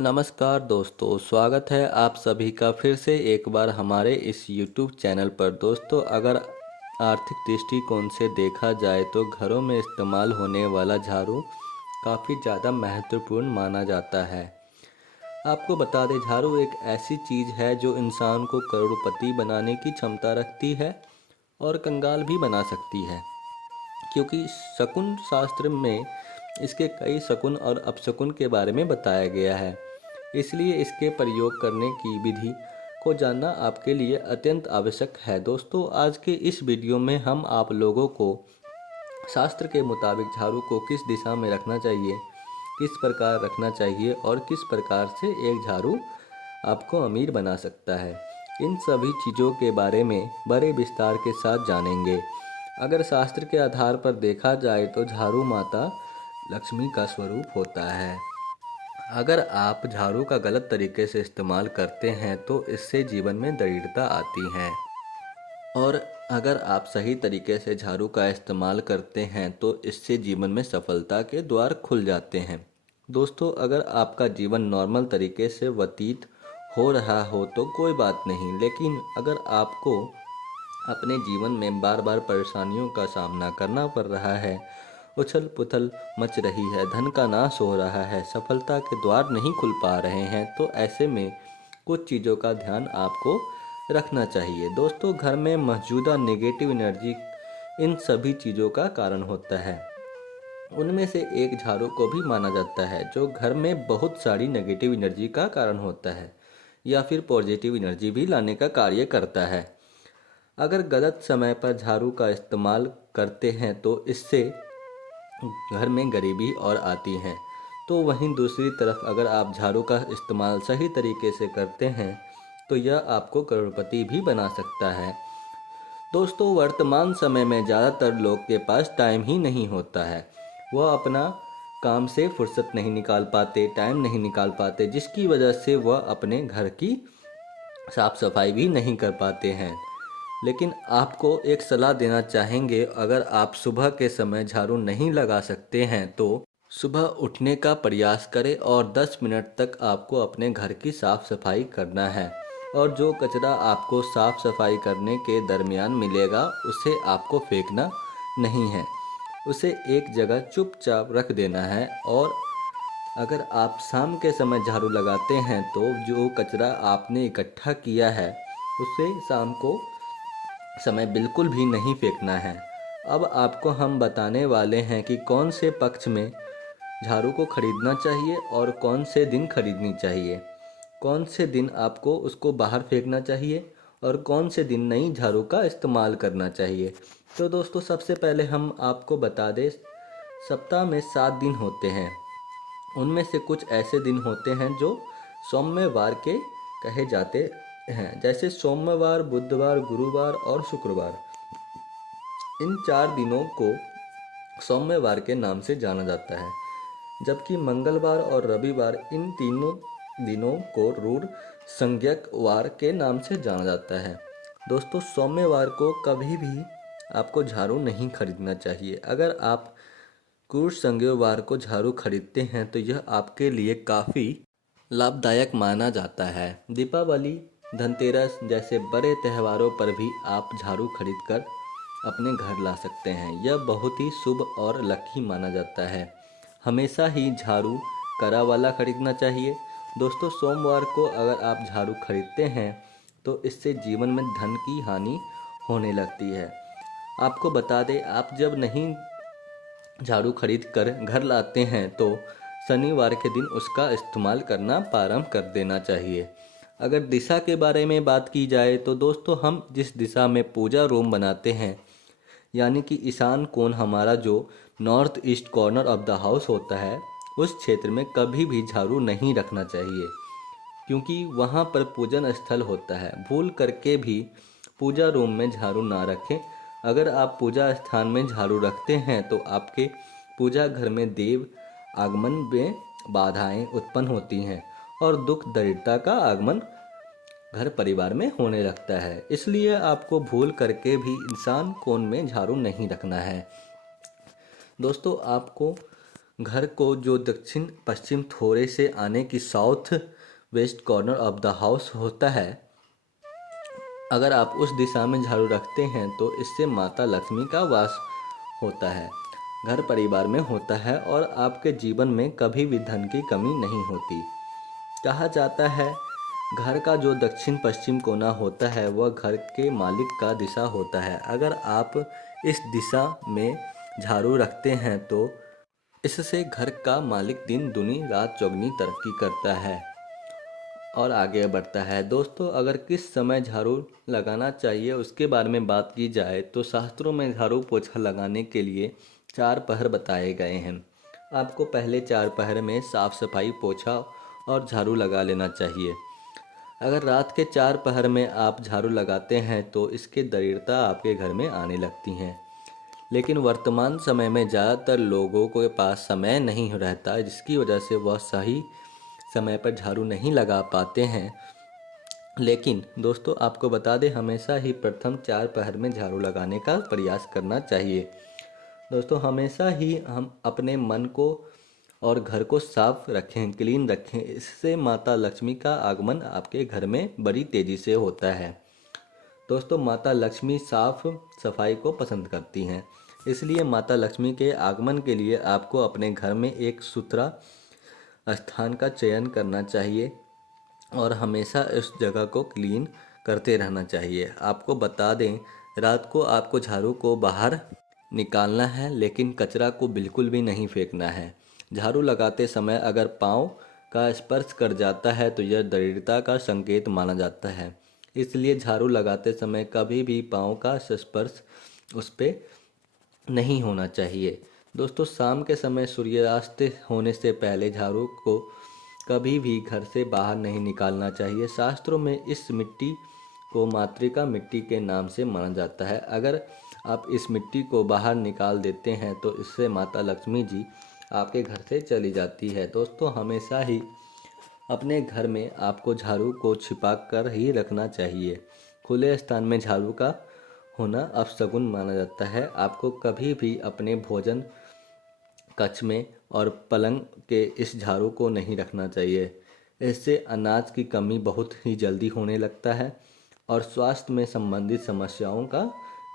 नमस्कार दोस्तों, स्वागत है आप सभी का फिर से एक बार हमारे इस YouTube चैनल पर। दोस्तों, अगर आर्थिक दृष्टिकोण से देखा जाए तो घरों में इस्तेमाल होने वाला झाड़ू काफ़ी ज़्यादा महत्वपूर्ण माना जाता है। आपको बता दें, झाड़ू एक ऐसी चीज़ है जो इंसान को करोड़पति बनाने की क्षमता रखती है और कंगाल भी बना सकती है, क्योंकि शकुन शास्त्र में इसके कई शकुन और अपशकुन के बारे में बताया गया है। इसलिए इसके प्रयोग करने की विधि को जानना आपके लिए अत्यंत आवश्यक है। दोस्तों, आज के इस वीडियो में हम आप लोगों को शास्त्र के मुताबिक झाड़ू को किस दिशा में रखना चाहिए, किस प्रकार रखना चाहिए और किस प्रकार से एक झाड़ू आपको अमीर बना सकता है, इन सभी चीज़ों के बारे में बड़े विस्तार के साथ जानेंगे। अगर शास्त्र के आधार पर देखा जाए तो झाड़ू माता लक्ष्मी का स्वरूप होता है। अगर आप झाड़ू का गलत तरीके से इस्तेमाल करते हैं तो इससे जीवन में दरिद्रता आती है, और अगर आप सही तरीके से झाड़ू का इस्तेमाल करते हैं तो इससे जीवन में सफलता के द्वार खुल जाते हैं। दोस्तों, अगर आपका जीवन नॉर्मल तरीके से व्यतीत हो रहा हो तो कोई बात नहीं, लेकिन अगर आपको अपने जीवन में बार बार परेशानियों का सामना करना पड़ रहा है, उछल पुथल मच रही है, धन का नाश हो रहा है, सफलता के द्वार नहीं खुल पा रहे हैं, तो ऐसे में कुछ चीज़ों का ध्यान आपको रखना चाहिए। दोस्तों, घर में मौजूदा नेगेटिव एनर्जी इन सभी चीज़ों का कारण होता है। उनमें से एक झाड़ू को भी माना जाता है, जो घर में बहुत सारी नेगेटिव एनर्जी का कारण होता है या फिर पॉजिटिव एनर्जी भी लाने का कार्य करता है। अगर गलत समय पर झाड़ू का इस्तेमाल करते हैं तो इससे घर में गरीबी और आती है। तो वहीं दूसरी तरफ अगर आप झाड़ू का इस्तेमाल सही तरीके से करते हैं तो यह आपको करोड़पति भी बना सकता है। दोस्तों, वर्तमान समय में ज़्यादातर लोग के पास टाइम ही नहीं होता है। वह अपना काम से फुर्सत नहीं निकाल पाते, टाइम नहीं निकाल पाते, जिसकी वजह से वह अपने घर की साफ सफाई भी नहीं कर पाते हैं। लेकिन आपको एक सलाह देना चाहेंगे, अगर आप सुबह के समय झाड़ू नहीं लगा सकते हैं तो सुबह उठने का प्रयास करें और 10 मिनट तक आपको अपने घर की साफ़ सफाई करना है, और जो कचरा आपको साफ़ सफाई करने के दरमियान मिलेगा उसे आपको फेंकना नहीं है, उसे एक जगह चुपचाप रख देना है। और अगर आप शाम के समय झाड़ू लगाते हैं तो जो कचरा आपने इकट्ठा किया है उसे शाम को समय बिल्कुल भी नहीं फेंकना है। अब आपको हम बताने वाले हैं कि कौन से पक्ष में झाड़ू को खरीदना चाहिए और कौन से दिन खरीदनी चाहिए, कौन से दिन आपको उसको बाहर फेंकना चाहिए और कौन से दिन नई झाड़ू का इस्तेमाल करना चाहिए। तो दोस्तों, सबसे पहले हम आपको बता दें, सप्ताह में 7 दिन होते हैं। उनमें से कुछ ऐसे दिन होते हैं जो सोमवार के कहे जाते हैं, जैसे सोमवार, बुधवार, गुरुवार और शुक्रवार। इन 4 दिनों को सोमवार के नाम से जाना जाता है, जबकि मंगलवार और रविवार इन तीनों दिनों को रूढ़ संज्ञक वार के नाम से जाना जाता है। दोस्तों, सोमवार को कभी भी आपको झाड़ू नहीं खरीदना चाहिए। अगर आप क्रूर संज्ञवार को झाड़ू खरीदते हैं तो यह आपके लिए काफ़ी लाभदायक माना जाता है। दीपावली, धनतेरस जैसे बड़े त्योहारों पर भी आप झाड़ू खरीदकर अपने घर ला सकते हैं। यह बहुत ही शुभ और लकी माना जाता है। हमेशा ही झाड़ू कड़ा वाला खरीदना चाहिए। दोस्तों, सोमवार को अगर आप झाड़ू खरीदते हैं तो इससे जीवन में धन की हानि होने लगती है। आपको बता दें, आप जब नहीं झाड़ू खरीद कर घर लाते हैं तो शनिवार के दिन उसका इस्तेमाल करना प्रारंभ कर देना चाहिए। अगर दिशा के बारे में बात की जाए तो दोस्तों, हम जिस दिशा में पूजा रूम बनाते हैं, यानी कि ईशान कोण हमारा जो north east corner of the house होता है, उस क्षेत्र में कभी भी झाड़ू नहीं रखना चाहिए, क्योंकि वहाँ पर पूजन स्थल होता है। भूल करके भी पूजा रूम में झाड़ू ना रखें। अगर आप पूजा स्थान में झाड़ू रखते हैं तो आपके पूजा घर में देव आगमन में बाधाएं उत्पन्न होती हैं और दुख दरिद्रता का आगमन घर परिवार में होने लगता है। इसलिए आपको भूल करके भी इंसान कोण में झाड़ू नहीं रखना है। दोस्तों, आपको घर को जो दक्षिण पश्चिम थोड़े से आने की south west corner of the house होता है, अगर आप उस दिशा में झाड़ू रखते हैं तो इससे माता लक्ष्मी का वास होता है, घर परिवार में होता है और आपके जीवन में कभी भी धन की कमी नहीं होती। कहा जाता है घर का जो दक्षिण पश्चिम कोना होता है वह घर के मालिक का दिशा होता है। अगर आप इस दिशा में झाड़ू रखते हैं तो इससे घर का मालिक दिन दूनी रात चौगुनी तरक्की करता है और आगे बढ़ता है। दोस्तों, अगर किस समय झाड़ू लगाना चाहिए उसके बारे में बात की जाए तो शास्त्रों में झाड़ू पोछा लगाने के लिए 4 पहर बताए गए हैं। आपको पहले 4 पहर में साफ सफाई, पोछा और झाड़ू लगा लेना चाहिए। अगर रात के 4 पहर में आप झाड़ू लगाते हैं तो इसके दरिद्रता आपके घर में आने लगती हैं। लेकिन वर्तमान समय में ज़्यादातर लोगों के पास समय नहीं रहता, जिसकी वजह से वह सही समय पर झाड़ू नहीं लगा पाते हैं। लेकिन दोस्तों, आपको बता दें, हमेशा ही प्रथम 4 पहर में झाड़ू लगाने का प्रयास करना चाहिए। दोस्तों, हमेशा ही हम अपने मन को और घर को साफ रखें, क्लीन रखें। इससे माता लक्ष्मी का आगमन आपके घर में बड़ी तेज़ी से होता है। दोस्तों, माता लक्ष्मी साफ सफाई को पसंद करती हैं, इसलिए माता लक्ष्मी के आगमन के लिए आपको अपने घर में एक सुथरा स्थान का चयन करना चाहिए और हमेशा इस जगह को क्लीन करते रहना चाहिए। आपको बता दें, रात को आपको झाड़ू को बाहर निकालना है, लेकिन कचरा को बिल्कुल भी नहीं फेंकना है। झाड़ू लगाते समय अगर पाँव का स्पर्श कर जाता है तो यह दरिद्रता का संकेत माना जाता है, इसलिए झाड़ू लगाते समय कभी भी पाँव का स्पर्श उस पर नहीं होना चाहिए। दोस्तों, शाम के समय सूर्यास्त होने से पहले झाड़ू को कभी भी घर से बाहर नहीं निकालना चाहिए। शास्त्रों में इस मिट्टी को मातृका मिट्टी के नाम से माना जाता है। अगर आप इस मिट्टी को बाहर निकाल देते हैं तो इससे माता लक्ष्मी जी आपके घर से चली जाती है। दोस्तों, हमेशा ही अपने घर में आपको झाड़ू को छिपा कर ही रखना चाहिए। खुले स्थान में झाड़ू का होना अपशगुन माना जाता है। आपको कभी भी अपने भोजन कक्ष में और पलंग के इस झाड़ू को नहीं रखना चाहिए। इससे अनाज की कमी बहुत ही जल्दी होने लगता है और स्वास्थ्य में संबंधित समस्याओं का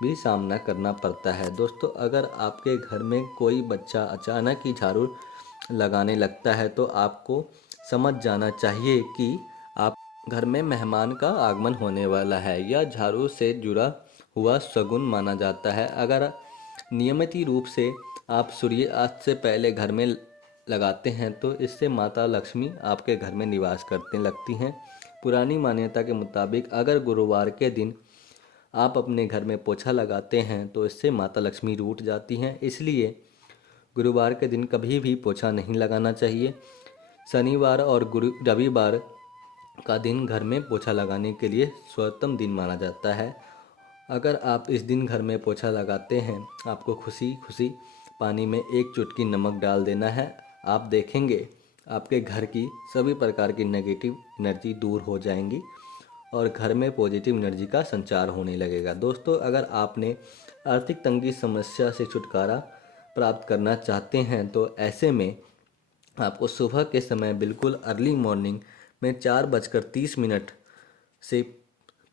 भी सामना करना पड़ता है। दोस्तों, अगर आपके घर में कोई बच्चा अचानक ही झाड़ू लगाने लगता है तो आपको समझ जाना चाहिए कि आप घर में मेहमान का आगमन होने वाला है। यह झाड़ू से जुड़ा हुआ शगुन माना जाता है। अगर नियमित रूप से आप सूर्यास्त से पहले घर में लगाते हैं तो इससे माता लक्ष्मी आपके घर में निवास करने लगती हैं। पुरानी मान्यता के मुताबिक अगर गुरुवार के दिन आप अपने घर में पोछा लगाते हैं तो इससे माता लक्ष्मी रूठ जाती हैं, इसलिए गुरुवार के दिन कभी भी पोछा नहीं लगाना चाहिए। शनिवार और रविवार का दिन घर में पोछा लगाने के लिए सर्वोत्तम दिन माना जाता है। अगर आप इस दिन घर में पोछा लगाते हैं, आपको खुशी खुशी पानी में 1 चुटकी नमक डाल देना है। आप देखेंगे आपके घर की सभी प्रकार की नेगेटिव एनर्जी दूर हो जाएंगी और घर में पॉजिटिव एनर्जी का संचार होने लगेगा। दोस्तों, अगर आपने आर्थिक तंगी समस्या से छुटकारा प्राप्त करना चाहते हैं तो ऐसे में आपको सुबह के समय बिल्कुल अर्ली मॉर्निंग में 4:30 से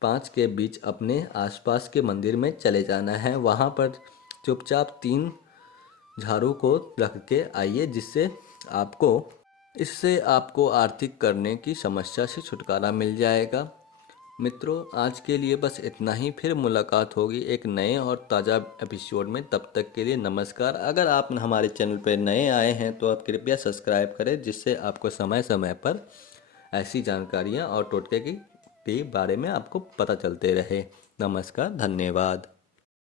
5 के बीच अपने आसपास के मंदिर में चले जाना है। वहाँ पर चुपचाप 3 झाड़ू को रख के आइए, इससे आपको आर्थिक करने की समस्या से छुटकारा मिल जाएगा। मित्रों, आज के लिए बस इतना ही। फिर मुलाकात होगी एक नए और ताज़ा एपिसोड में। तब तक के लिए नमस्कार। अगर आप हमारे चैनल पर नए आए हैं तो आप कृपया सब्सक्राइब करें, जिससे आपको समय समय पर ऐसी जानकारियाँ और टोटके के बारे में आपको पता चलते रहे। नमस्कार, धन्यवाद।